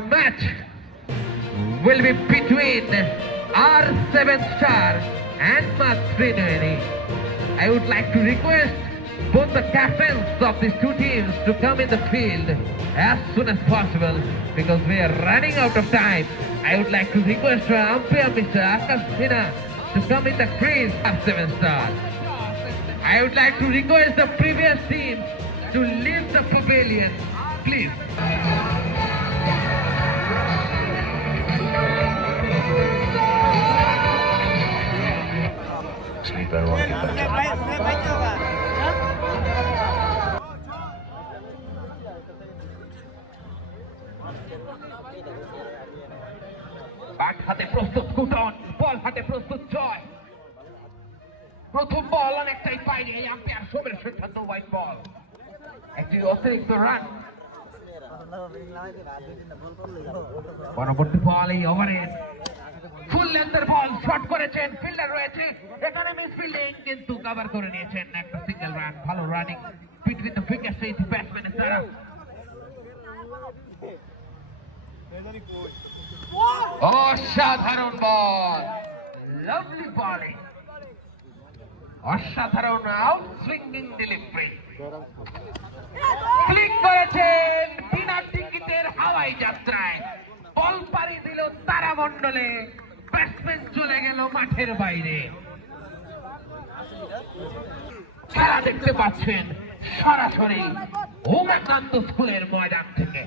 Match will be between R7 Star and Matrineri. I would like to request both the captains of these two teams to come in the field as soon as possible because we are running out of time. I would like to request our umpire Mr. Akash Sinha to come in the crease of R7 Star. I would like to request the previous teams to leave the pavilion, please. Sleep, everyone get back. Bat হাতে প্রস্তুত কুটন, বল হাতে প্রস্তুত জয়। প্রথম বল অনেকটাই পায়নি, এই umpire সোমের সিদ্ধান্ত white ball. একটি অতিরিক্ত রান। পরবর্তী বল এই ওভারের ফুল লেন্থের বল শট করেছেন, ফিল্ডার রয়েছে এখানে মিস ফিল্ডিং কিন্তু কভার করে নিয়েছেন একটা সিঙ্গেল রান। ভালো রানিং বিটুইন দ্য উইকেটস এই ব্যাটসম্যানের দ্বারা। অসাধারণ বল, লাভলি বলিং, অসাধারণ আউট সুইঙ্গিং ডেলিভারি। ক্লিক করেছেন বিনা টিকিটের হাওয়াই যাত্রায়, বল পাড়ি দিল তারামণ্ডলে, ব্যাটসম্যান চলে গেল মাঠের বাইরে। খেলা দেখতে পাচ্ছেন সরাসরি উমাকান্ত স্কুলের ময়দান থেকে।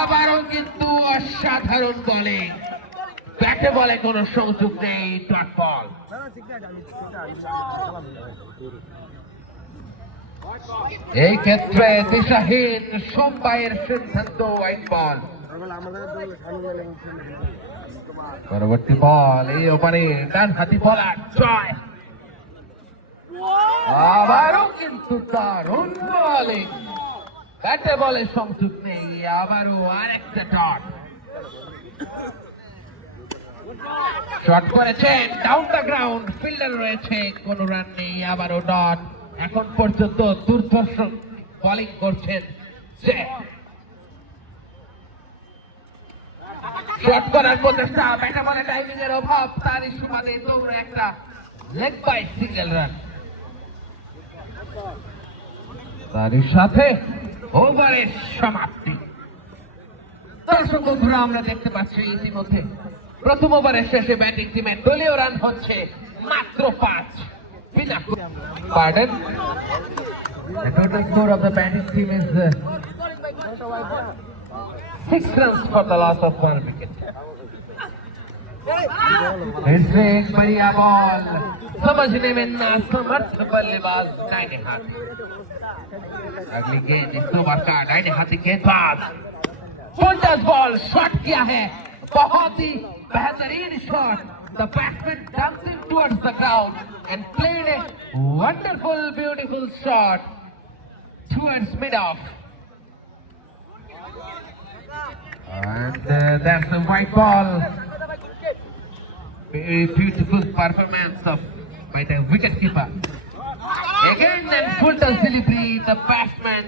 আবারও কিন্তু অসাধারণ বলিং, ব্যাটে বলে কোন সংযোগ নেই, ডট বল। এই ক্ষেত্রে দিশাহীন সোমবাইয়ের সিদ্ধান্ত হোয়াইট বল। পরবর্তী বল এই ওভারে ডান হাতি বলার জয়। আবারও কিন্তু দারুণ বলিং, ব্যাটে বলে সংযোগ নেই, আবারও আরেকটা ডট। শট করেছেন ডাউন দ্য গ্রাউন্ড, ফিল্ডার রয়েছে, কোন রান নেই, আবারও ডট। এখন পর্যন্ত দুর্ধর্ষ বোলিং করছেন শট করার প্রচেষ্টা, ব্যাটে বলে টাইমিং এর অভাব, তারই সুবাদে দৌড়ে একটা লেগ বাইট সিঙ্গেল রান। তারই সাথে ওভারের সমাপ্তি। দর্শক বন্ধুরা, আমরা দেখতে পাচ্ছি ইতিমধ্যে প্রথম ওভারের শেষে ব্যাটিং টিমের দলীয় রান হচ্ছে মাত্র 5। Pardon? The total score of the batting team is 6 runs for the loss of 1 wicket. It's एक बढ़िया बॉल, समझने में ना समर्थ बल्लेबाज दाहिने हाथ। अगली गेंद इस ओवर का दाहिने हाथी गेंदबाज फुलटस बॉल शॉट किया है, बहुत ही बेहतरीन shot. The batsman dancing towards the ground and played a wonderful, beautiful shot towards mid-off. And that's a white ball. Very beautiful performance by the wicketkeeper. Again, and Fulton's delivery, the batsman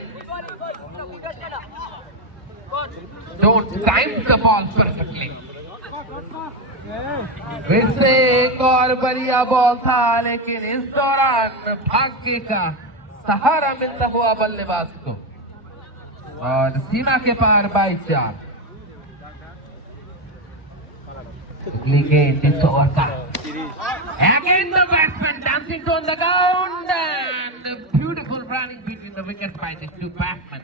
don't time the ball perfectly. फिर से एक और बढ़िया ball था, लेकिन इस दौरान भाग्य का सहारा मिलता हुआ बल्लेबाज को और सीमा के पार 22 Again the batsman dancing on the ground and beautiful running between the wickets by the two batsmen.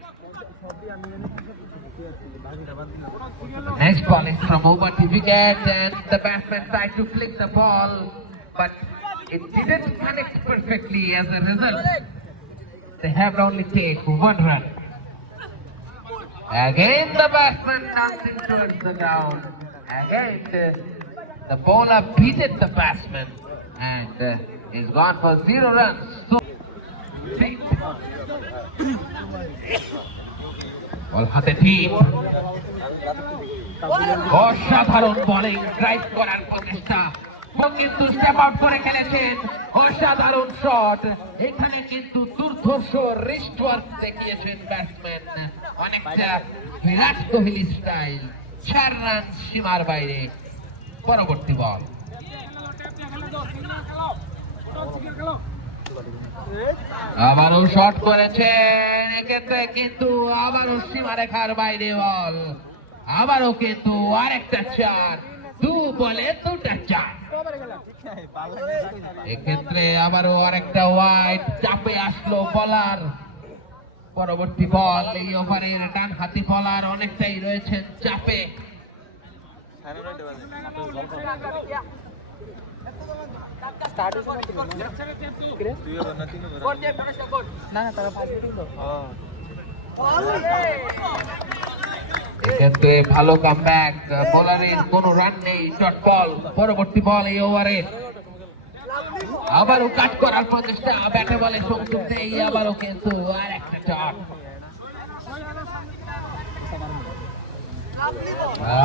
Next ball is from over the wicket and the batsman tried to flick the ball, but it didn't connect perfectly. As a result, they have only taken 1 run. Again the batsman dancing towards the ground. Again the bowler beated the batsman and is gone for 0 runs. So বল হাতে ঠিক, অসাধারণ bowling, drive করার প্রচেষ্টা, কিন্তু step out করে খেলেছেন, অসাধারণ shot. এখানে কিন্তু দুর্ধর্ষ রিস্ট ওয়ার্ক দেখিয়েছেন ব্যাটসম্যান, অনেকটা বিরাট কোহলি স্টাইল। 4 রান সীমার বাইরে। পরবর্তী বল, আবারও শট করেছেন, এক্ষেত্রে কিন্তু আবারও সীমারেখার বাইরে বল। আবারও কিন্তু আরেকটা 4, 2 বলে 2টা 4। এক্ষেত্রে আবারও আরেকটা ওয়াইড, চাপে আসলো বলার। পরবর্তী বল, এই ওভারের ডান হাতি বলার অনেকটাই রয়েছেন চাপে। এক্ষেত্রে ভালো কামব্যাক, বোলারের কোনো রান নেই, ডট বল। পরবর্তী বল এই ওভারে, আবারও কাট করার প্রচেষ্টা, ব্যাটে বলে সংযোগ নেই, আবারও কিন্তু আর একটা শট।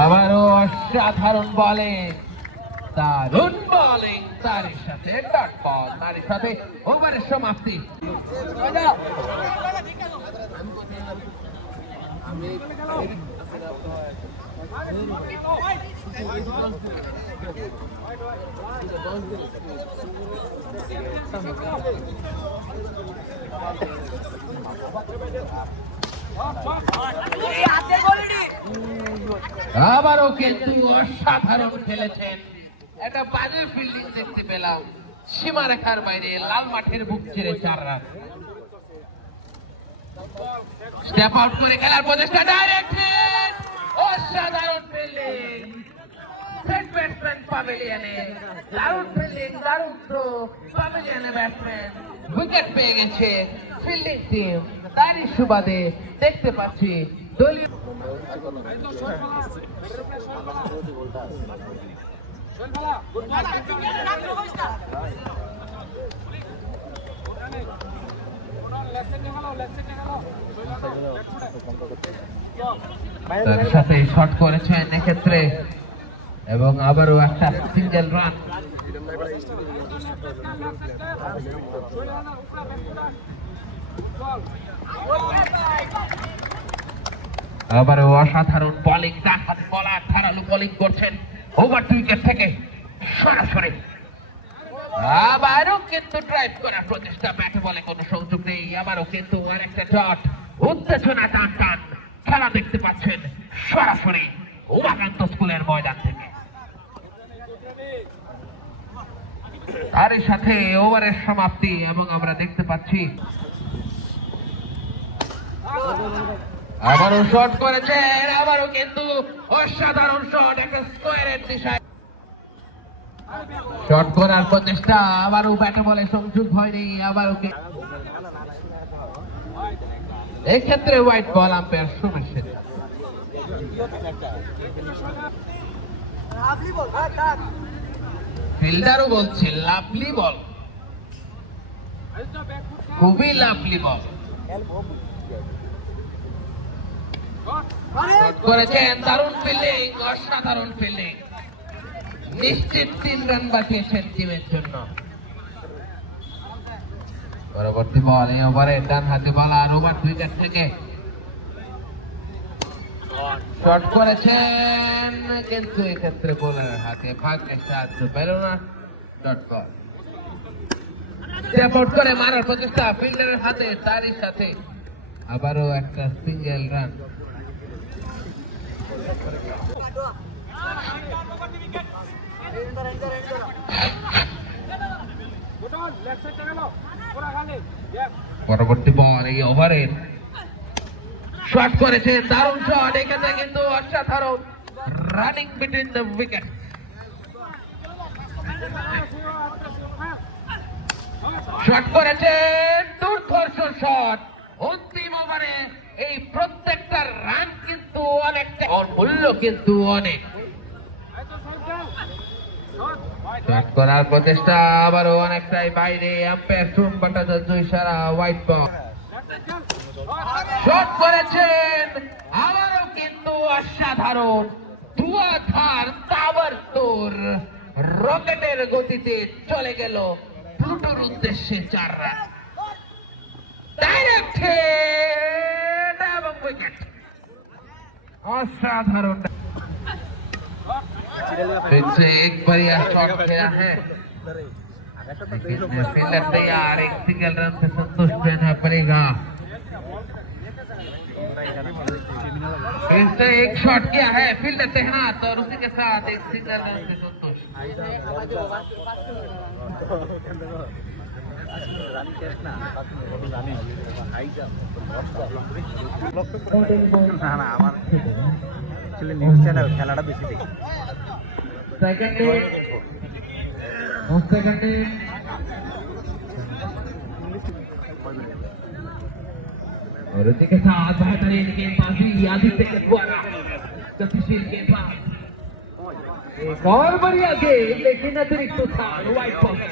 আবারও অসাধারণ বলে, দারুণ বোলিং, তার সাথে ডট বল, তার সাথে ওভারের সমাপ্তি। আবারও কিন্তু অসাধারণ খেলেছেন, একটা বাজে ফিল্ডিং দেখতে পেলাম, সীমারেখার বাইরে, লাল মাঠের বুক ছেড়ে 4 রান। স্টেপ আউট করে খেলার প্রচেষ্টা, ডাইরেক্ট হিট, অসাধারণ ফিল্ডিং, সেট ব্যাটসম্যান পাভেলিয়নে, দারুণ ফিল্ডিং, দারুণ থ্রো, পাভেলিয়নে ব্যাটসম্যান উইকেট পেয়ে গেছে। ফিল্ডিং টিম তারই সুবাদে দেখতে পাচ্ছি দলীয় তার সাথে শট করেছেন এক্ষেত্রে, এবং আবারও একটা সিঙ্গেল রান। আবারও অসাধারণ বোলিং, ডান হাতে বলার ধারালো বোলিং করছেন ওভার 2 উইকেট থেকে সরাসরি। আবারও কিন্তু ড্রাইভ করার প্রচেষ্টা, ব্যাটে বলে কোনো সংযোগ নেই, আবারও কিন্তু আরেকটা ডট। উত্তেজনা টান টান খেলা দেখতে পাচ্ছেন সরাসরি উমাকান্ত স্কুলের ময়দান থেকে। আর এর সাথে ওভারের সমাপ্তি, এবং আমরা দেখতে পাচ্ছি আবারও শট করেছেন, আবারও কিন্তু অসাধারণ শট, একটা স্কোয়ারের দিশায় শট করার প্রচেষ্টা, আবারও ব্যাটে বলে সংযোগ হয়নি, আবারও এক্ষেত্রে white ball, umpire Sumesh Sen. ফিল্ডারও বলছে লাভলি বল, খুবই লাভলি বল করেছেন, দারুণ ফিল্ডিং, অসাধারণ ফিল্ডিং, নিশ্চিত 3 রান বাঁচিয়েছেন টিমের জন্য। পরবর্তী বল, এই ওভারে ডান হাতে বলার ওভার 2 উইকেট থেকে শট করেছেন, কিন্তু এক্ষেত্রে বোলারের হাতে ভাগ্যের সাহায্য পেল না, ডট বল। স্টেপ আউট করে মারার প্রচেষ্টা, ফিল্ডারের হাতে, তারই সাথে আবারও একটা সিঙ্গেল রান। পরবর্তী বল, এই ওভারের শট করেছেন, দারুণ শট, এখানে কিন্তু অসাধারণ running between the wicket. Shot করেছেন, দুর্ধর্ষ শট, অন্তিম ওভারে এই প্রত্যেকটা রান কিন্তু অনেকটা, মূল্য কিন্তু অনেক। শট করার প্রচেষ্টা, আবারও অনেকটাই বাইরে, আম্পায়ার সুন ভট্টাচার্য ইশারা, হোয়াইট বল। শট করেছেন, আবারও কিন্তু অসাধারণ, ধুয়াধার তাবড়তোড় রকেটের গতিতে চলে গেল প্লুটোর উদ্দেশ্যে 4 রান। ডাইরেক্ট হিট এবং উইকেট। असाधारण फिर से एक बढ़िया शॉट खेला है, फील्डर तैयार, एक सिंगल रन से संतुष्ट रहना पड़ेगा। फिर से एक शॉट किया है फील्डर तैनात और उसी के साथ एक सिंगल रन से संतुष्ट। না আমার আসলে নিউজ চ্যানেল খেলাটা বেশি দেখি। और उसी के साथ बेहतरीन गेंदबाजी आदित्य के द्वारा गतिशील गेंदबाज, एक और बढ़िया गेंद लेकिन अतिरिक्त स्थान वाइड पॉकेट।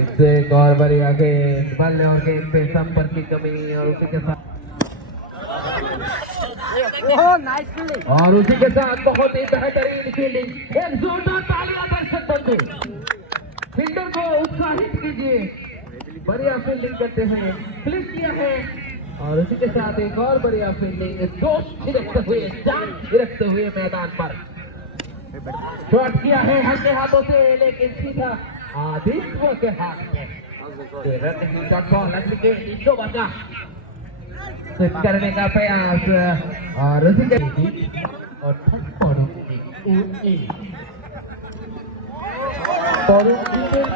इससे एक और बढ़िया गेंद, बल्ले और गेंद पे संपर्क की कमी और उसी के साथ और उसी के साथ बहुत ही बेहतरीन फील्डिंग। एक जोरदार तालियां दर्शक बंधु, फील्डर को उत्साहित कीजिए, बढ़िया फील्डिंग करते हुए क्लिक किया है और उसी के साथ एक और बढ़िया फील्डिंग, जोश छिड़कते हुए, जान छिड़कते हुए मैदान पर शॉट किया है हल्के हाथों से, लेकिन सीधा आदित्य के हाथ में रन शॉट बॉल बचा स्विच करने का प्रयास और उसी के और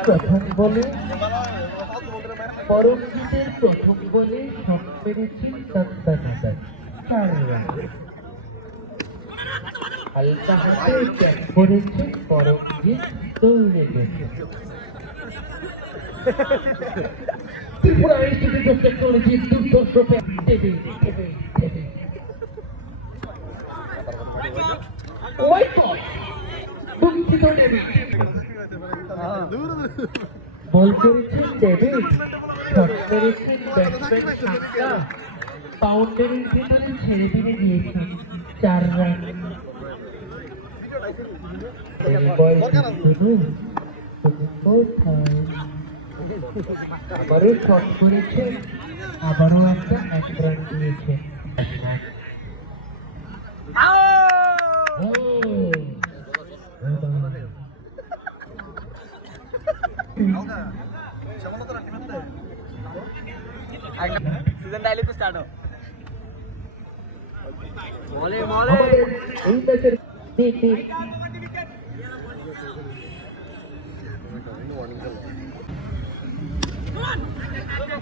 প্রথম বলে পরমজিতের প্রথম বলে শট মেরেছি সন্তানাদার 4 রান। হালকা হাতে ক্যাচ করেছে পরমজিৎ, দৌড়ে গেছে। ত্রিপুরা ইনস্টিটিউট অফ টেকনোলজি দুর্ধর্ষ দেবে ওই তো দুঃখিত দেবে বল করেছেন ডেভিড, শট করেছেন ব্যাটসম্যান শান্তা, বাউন্ডারির ভিতরে ছেড়ে দিয়ে দিয়েছেন 4 রান। আবারও শট করেছে, আবারও একটা 1 রান দিয়েছে। सीजन डायलॉग स्टार्ट हो बोले এই ম্যাচের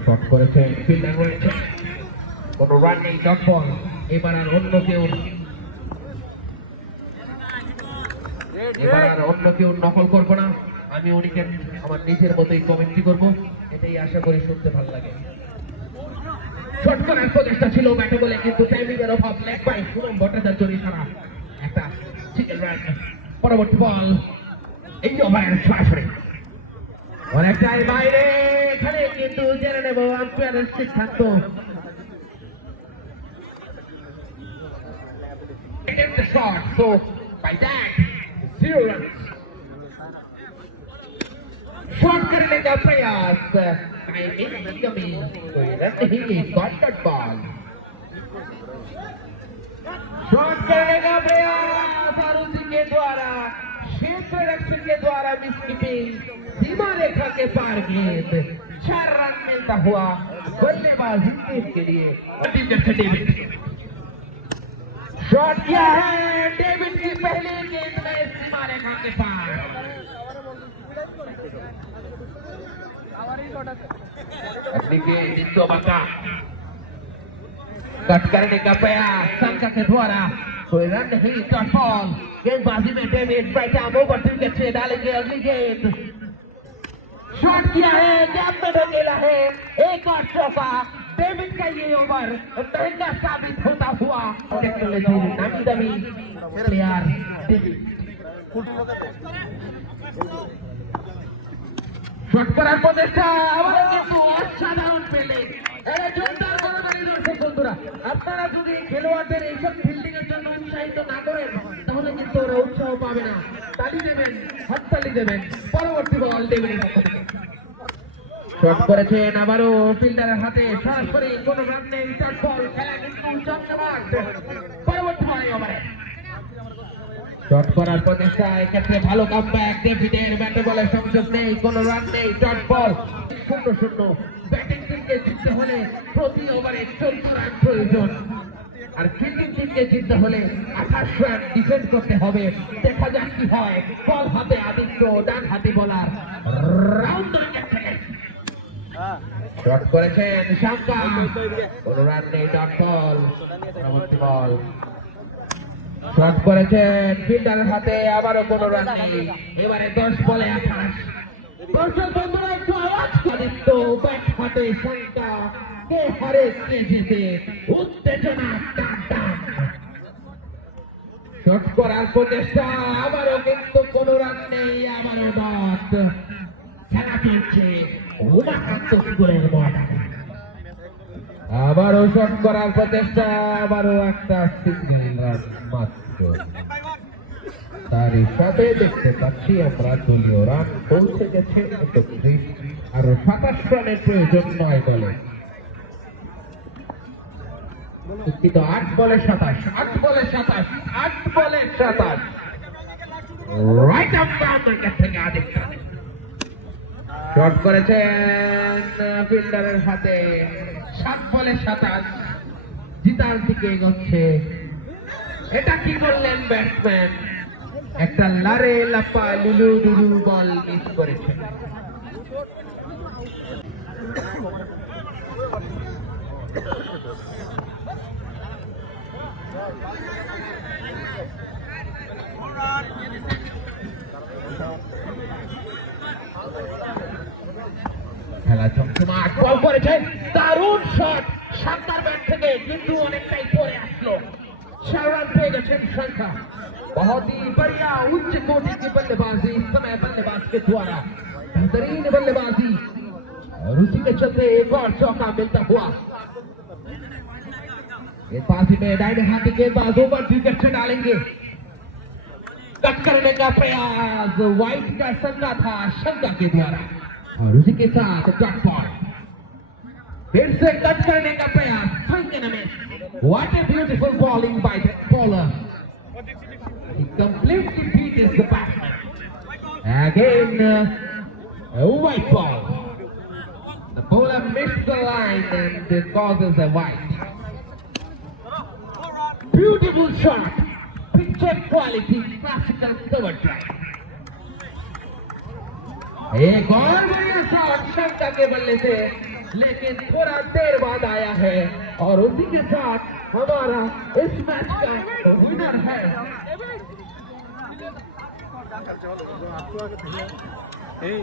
শট করেছে, ফিল্ডার রয়েছে, কোন রান নেই, ডট বল। এবার আর অন্য কেউ নকল করবো না, আমি উনিকে আমার নিজের মতোই কমেন্ট্রি করবো, এটাই আশা করি শুনতে ভালো লাগে। শট করার প্রচেষ্টা ছিল ব্যাটে বলে, কিন্তু টাইমিংয়ের অভাব, লেগ বাই সুমন ভট্টাচার্য ছাড়া একটা সিঙ্গেল রান। পরবর্তী বল এই ওভারের সরাসরি অনেকটাই বাইরে, এখানে কিন্তু জেনে নেব আম্পায়ারের সিদ্ধান্ত। The shot, so by that 0 runs. Shot करने का प्रयास, टाइमिंग की कमी, कोई रन नहीं, गॉट डॉट बॉल। शॉट करने का प्रयास और उसी के द्वारा क्षेत्र रक्षक के द्वारा मिसकीपिंग, सीमा रेखा के पार गेंद, 4 रन मिलता हुआ बल्लेबाजी के लिए डेविड। शॉट किया है डेविड की पहली गेंद में सीमा रेखा के पार। अगली गेंद निचोबका, कट करने का प्रयास शंका के द्वारा, कोई रन नहीं, डॉट बॉल। गेंदबाजी में डेविड बैठा ओवर विकेट से डालेंगे अगली गेंद। शॉट किया है, गैप में ढकेला है, एक और चौका। डेविड का ये ओवर महंगा साबित होता हुआ टेक्नोलॉजी नामी दामी प्लेयर डेविड। শট করার প্রচেষ্টা, আবারও কিন্তু অসাধারণ পেলে, জোরদার বরাবরই দর্শক বন্ধুরা। আপনারা যদি খেলোয়াড়দের এইসব ফিল্ডিং এর জন্য উৎসাহিত না করেন তাহলে কিন্তু ওরা উৎসাহ পাবে না। তালি দেবেন, হাততালি দেবেন। পরবর্তী বল দেবেন। শট করেছেন আবারও ফিল্ডারের হাতে, সরাসরি কোনো রান নেই, শট বল, খেলা কিন্তু চমৎকার। পরবর্তী বলে ওভারে শট করার প্রচেষ্টা, এক্ষেত্রে ভালো কামব্যাক ডেভিডের, ব্যাটে বলে সংযোগ নেই, কোনো রান নেই, শট বল 0-0। ব্যাটিং টিমকে জিততে হলে প্রতি ওভারে 14 রান প্রয়োজন, আর ফিল্ডিং টিমকে জিততে হলে 28 রান ডিফেন্ড করতে হবে। দেখা যাক কি হয়। বল হাতে আদিত্য, ডান হাতি বোলার, রাউন্ড শট করেছেন শাঙ্কা, কোনো রান নেই, ডট বল। পরবর্তী বল শট করেছেন ফিল্ডারের হাতে, আবারও কোনো রান নেই। এবারে 10 বলে 28। দর্শক বন্ধুরা একটু আওয়াজ, আদিত্য ব্যাট হাতে, শাঙ্কা, কে হারে কে জিতে, উত্তেজনা টান টান। শট করার প্রচেষ্টা, আবারও কিন্তু কোনো রান নেই, আবারও ডট। খেলা চলছে উমাকান্ত স্কোরের বল। আবারও শট করার প্রচেষ্টা, আবারও একটা সিঙ্গেল রান মাত্র। তারই সাথে দেখতে পাচ্ছি আমরা দলীয় রান পৌঁছে গেছে 31, আরো 27 রানের প্রয়োজন 9 দলে। 8 বলে 27, 8 বলে 27, 8 বলে 27। রাইট আপ উইকেট থেকে আদিত্য শট করেছেন ফিল্ডারের হাতে, 7 বলে 27, জিতার দিকে এগোচ্ছে। এটা কি করলেন ব্যাটসম্যান, একটা লারে লাপা লুলু ডুলু বল মিস করেছেন। খেলা চমচমাট, বল করেছেন, দারুণ শট শাঙ্কার ব্যাট থেকে, কিন্তু অনেকটাই পরে আসলো। 4 रन पे गए शंका। बहुत ही बढ़िया उच्च कोटि की बल्लेबाजी इस समय बल्लेबाज के द्वारा, बेहतरीन बल्लेबाजी, और उसी के चलते एक और चौका मिलता हुआ। गेंदबाजी में दाहिने हाथी गेंदबाजों पर विकेट से डालेंगे। कट करने का प्रयास वाइट का संगा था शंका के द्वारा, और उसी के साथ डॉट बॉल। फिर से कट करने का प्रयास, what a beautiful bowling by the bowler. He completely beat his batsman. Again, a white ball. The bowler missed the line and it causes a white. Beautiful shot, picture quality, classical cover drive. एक और बढ़िया shot शंका के बल्ले से, लेकिन थोड़ा देर बाद आया है, और उसी के साथ हमारा इस मैच का विनर है। Hey.